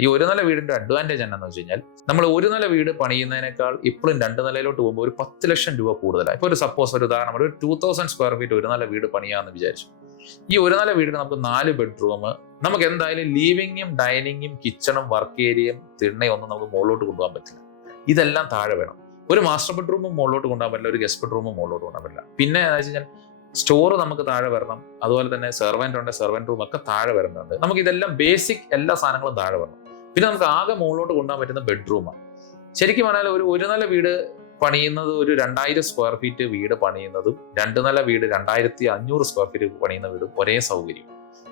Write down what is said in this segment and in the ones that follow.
ഈ ഒരു നില വീടിന്റെ അഡ്വാൻറ്റേജ് എന്താണെന്ന് വെച്ച് കഴിഞ്ഞാൽ നമ്മൾ ഒരു നില വീട് പണിയുന്നതിനേക്കാൾ ഇപ്പോഴും 2 നിലയിലോട്ട് പോകുമ്പോൾ ഒരു 10 ലക്ഷം രൂപ കൂടുതലാണ്. ഇപ്പോൾ ഒരു സപ്പോസ് ഒരു ഉദാഹരണം ഒരു 2000 സ്ക്വയർ ഫീറ്റ് ഒരു നില വീട് പണിയാന്ന് വിചാരിച്ചു. ഈ ഒരു നില വീടിന് നമുക്ക് 4 ബെഡ്റൂം, നമുക്ക് എന്തായാലും ലിവിങ്ങും ഡൈനിങ്ങും കിച്ചണും വർക്ക് ഏരിയയും തിണ്ണയും ഒന്നും നമുക്ക് മുകളിലോട്ട് കൊണ്ടുപോകാൻ പറ്റില്ല. ഇതെല്ലാം താഴെ വേണം. ഒരു മാസ്റ്റർ ബെഡ്റൂമും മുകളിലോട്ട് കൊണ്ടുപോകാൻ പറ്റില്ല, ഒരു ഗസ്റ്റ് ബെഡ്റൂമും മുകളിലോട്ട് കൊണ്ടുപോകാൻ പറ്റില്ല. പിന്നെ എന്താ വെച്ച് കഴിഞ്ഞാൽ സ്റ്റോർ നമുക്ക് താഴെ വരണം, അതുപോലെ തന്നെ സെർവൻ്റ് ഉണ്ട്, സെർവൻ്റ് റൂം ഒക്കെ താഴെ വരുന്നുണ്ട്. നമുക്ക് ഇതെല്ലാം ബേസിക് എല്ലാ സാധനങ്ങളും താഴെ വരണം. പിന്നെ നമുക്ക് ആകെ മുകളിലോട്ട് കൊണ്ടുപോകാൻ പറ്റുന്ന ബെഡ്റൂമാണ്. ശരിക്കും പറഞ്ഞാൽ ഒരു നില വീട് പണിയുന്നത് ഒരു 2000 സ്ക്വയർ ഫീറ്റ് വീട് പണിയുന്നതും 2 നില വീട് 2500 സ്ക്വയർ ഫീറ്റ് പണിയുന്ന വീടും ഒരേ സൗകര്യം.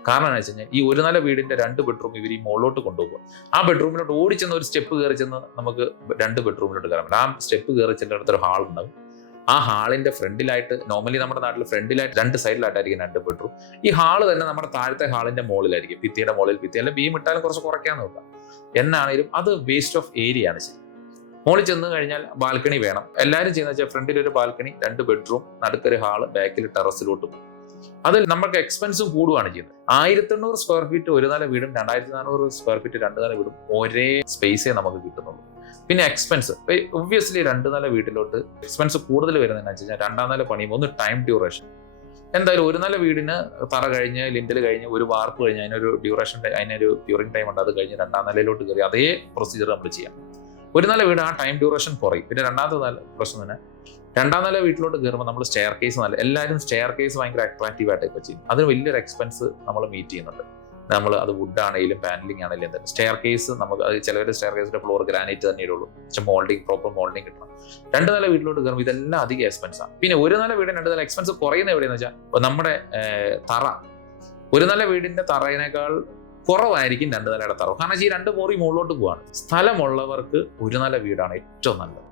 കാരണം എന്താ വെച്ച് കഴിഞ്ഞാൽ ഈ ഒരു നില വീടിന്റെ 2 ബെഡ്റൂം ഇവർ ഈ മുകളിലോട്ട് കൊണ്ടുപോകുക. ആ ബെഡ്റൂമിലോട്ട് ഓടിച്ചെന്ന് ഒരു സ്റ്റെപ്പ് കയറി ചെന്ന് നമുക്ക് 2 ബെഡ്റൂമിലോട്ട് കയറാൻ പറ്റും. ആ സ്റ്റെപ്പ് കയറി ചെല്ലിടത്തൊരു ഹാൾ ഉണ്ടാവും. ആ ഹാളിന്റെ ഫ്രണ്ടിലായിട്ട്, നോർമലി നമ്മുടെ നാട്ടിൽ ഫ്രണ്ടിലായിട്ട് 2 സൈഡിലായിട്ടായിരിക്കും 2 ബെഡ്റൂം. ഈ ഹാള് തന്നെ നമ്മുടെ താഴത്തെ ഹാളിന്റെ മുകളിലായിരിക്കും, ഭിത്തിയുടെ മുകളിൽ. ഭിത്തി അല്ല ബീം ഇട്ടാലും കുറച്ച് കുറയ്ക്കാൻ നോക്കാം. എന്നാണെങ്കിലും അത് വേസ്റ്റ് ഓഫ് ഏരിയ ആണ്. ശരി, മുകളിൽ ചെന്ന് കഴിഞ്ഞാൽ ബാൽക്കണി വേണം. എല്ലാവരും ചെയ്യുന്ന വെച്ചാൽ ഫ്രണ്ടിൽ ഒരു ബാൽക്കണി, 2 ബെഡ്റൂം, നടുക്കൊരു ഹാള്, ബാക്കിൽ ടെറസിലോട്ട് പോകും. അതിൽ നമുക്ക് എക്സ്പെൻസും കൂടുകയാണ് ചെയ്യുന്നത്. 1800 സ്ക്വയർ ഫീറ്റ് ഒരു നില വീടും 2400 സ്ക്വയർ ഫീറ്റ് 2 നില വീടും ഒരേ സ്പേസേ നമുക്ക് കിട്ടുന്നുള്ളൂ. പിന്നെ എക്സ്പെൻസ് ഒബ്വിയസ്ലി 2 നില വീട്ടിലോട്ട് എക്സ്പെൻസ് കൂടുതൽ വരുന്നതെന്ന് വെച്ച് കഴിഞ്ഞാൽ 2ാം നില പണിയുമ്പോൾ ഒന്ന് ടൈം ഡ്യൂറേഷൻ. എന്തായാലും ഒരു നില വീടിന് തറ കഴിഞ്ഞ് ലിൻഡൽ കഴിഞ്ഞ് ഒരു വാർപ്പ് കഴിഞ്ഞ് അതിനൊരു ഡ്യൂറിംഗ് ടൈം ഉണ്ട്. അത് കഴിഞ്ഞ് 2ാം നിലയിലോട്ട് കയറി അതേ പ്രൊസീജിയർ നമ്മൾ ചെയ്യാം. ഒരു നില വീട് ആ ടൈം ഡ്യൂറേഷൻ കുറയും. പിന്നെ 2ാമത്തെ നില പ്രശ്നം തന്നെ 2ാം നില വീട്ടിലോട്ട് കയറുമ്പോൾ നമ്മൾ സ്റ്റെയർ കേസ് എല്ലാവരും സ്റ്റെയർ കേസ് ഭയങ്കര അട്രാക്റ്റീവ് ആയിട്ട് ഇപ്പോൾ ചെയ്യും. അതിന് വലിയൊരു എക്സ്പെൻസ് നമ്മൾ മീറ്റ് ചെയ്യുന്നുണ്ട്. നമ്മൾ അത് വുഡ് ആണെങ്കിലും പാനലിംഗ് ആണെങ്കിലും എന്തായാലും സ്റ്റെയർ കേസ് നമുക്ക് അത് ചിലവരുടെ സ്റ്റെയർ കേസിന്റെ ഫ്ലോർ ഗ്രാനൈറ്റ് തന്നെ ഇടുള്ളൂ. പക്ഷേ പ്രോപ്പർ മോൾഡിംഗ് കിട്ടണം. 2 നില വീട്ടിലോട്ട് കയറുമ്പോൾ ഇതെല്ലാം അധികം എക്സ്പെൻസാണ്. പിന്നെ ഒരു നില വീടിന് 2 നില എക്സ്പെൻസ് കുറയുന്ന എവിടെയെന്ന് വെച്ചാൽ നമ്മുടെ തറ ഒരു നില വീടിന്റെ തറയിനേക്കാൾ കുറവായിരിക്കും 2 നിലയുടെ തറ. കാരണം ഈ 2 മുറി മുകളിലോട്ട് പോവാണ്. സ്ഥലമുള്ളവർക്ക് ഒരു നില വീടാണ് ഏറ്റവും നല്ലത്.